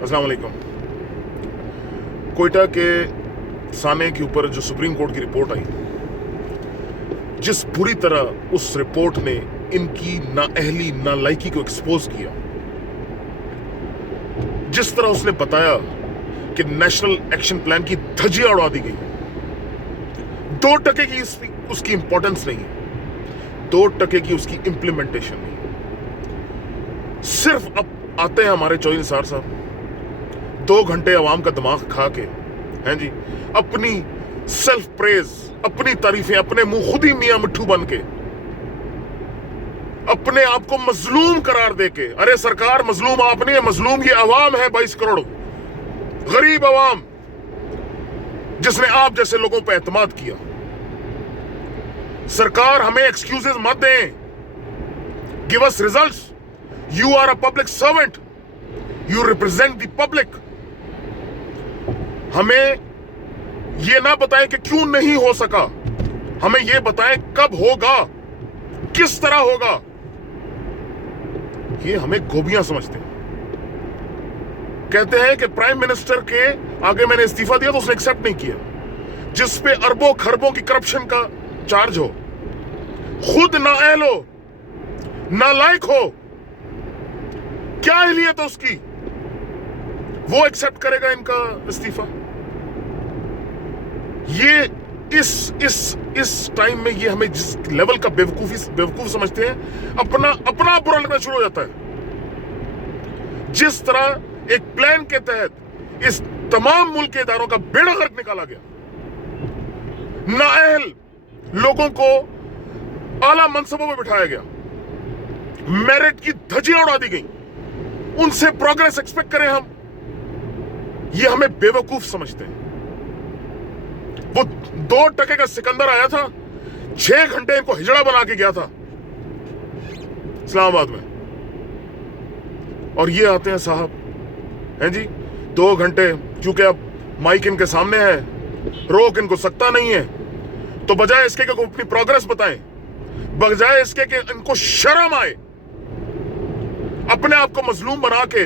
السلام علیکم. کوئٹہ کے سانے کے اوپر جو سپریم کورٹ کی رپورٹ آئی، جس بری طرح اس رپورٹ نے ان کی نااہلی نالائکی کو ایکسپوز کیا، جس طرح اس نے بتایا کہ نیشنل ایکشن پلان کی دھجیاں اڑا دی گئی، 2% کی اس کی امپورٹنس نہیں، 2% کی اس کی امپلیمنٹیشن نہیں. صرف اب آتے ہیں ہمارے چوہدری نثار صاحب 2 گھنٹے عوام کا دماغ کھا کے، ہیں جی، اپنی سیلف پریز، اپنی تعریفیں اپنے منہ خود ہی میاں مٹھو بن کے، اپنے آپ کو مظلوم قرار دے کے. ارے سرکار، مظلوم آپ نہیں ہے، مظلوم یہ عوام ہے، 22 کروڑ غریب عوام جس نے آپ جیسے لوگوں پہ اعتماد کیا. سرکار ہمیں ایکسکیوزز مت دیں، give us results. You are a public servant. You represent the public. ہمیں یہ نہ بتائیں کہ کیوں نہیں ہو سکا، ہمیں یہ بتائیں کب ہوگا، کس طرح ہوگا. یہ ہمیں گوبیاں سمجھتے ہیں. کہتے ہیں کہ پرائم منسٹر کے آگے میں نے استعفیٰ دیا تو اس نے ایکسپٹ نہیں کیا، جس پہ اربوں خربوں کی کرپشن کا چارج ہو، خود نااہل ہو، نالائق ہو. کیا اہلیت ہے اس کی؟ وہ ایکسپٹ کرے گا ان کا استعفیٰ؟ یہ اس ٹائم میں یہ ہمیں جس لیول کا بیوقوف سمجھتے ہیں، اپنا برا لگنا شروع ہو جاتا ہے. جس طرح ایک پلان کے تحت اس تمام ملک کے اداروں کا بیڑا غرق نکالا گیا، نااہل لوگوں کو اعلیٰ منصبوں پہ بٹھایا گیا، میرٹ کی دھجیاں اڑا دی گئیں، ان سے پروگریس ایکسپیکٹ کریں ہم. یہ ہمیں بیوقوف سمجھتے ہیں. وہ 2% کا سکندر آیا تھا، 6 گھنٹے ان کو ہجڑا بنا کے گیا تھا اسلام آباد میں، اور یہ آتے ہیں صاحب، ہیں جی، 2 گھنٹے چونکہ اب مائک ان کے سامنے ہے، روک ان کو سکتا نہیں ہے، تو بجائے اس کے کہ اپنی پروگریس بتائیں، بجائے اس کے کہ ان کو شرم آئے، اپنے آپ کو مظلوم بنا کے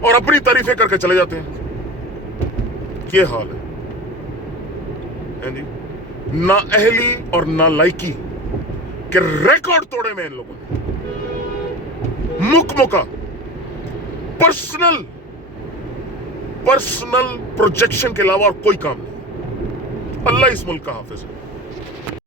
اور اپنی تعریفیں کر کے چلے جاتے ہیں. یہ حال ہے جی. نااہلی اور نالائکی کے ریکارڈ توڑے میں ان لوگوں نے، مکہ پرسنل پروجیکشن کے علاوہ اور کوئی کام نہیں. اللہ اس ملک کا حافظ ہے.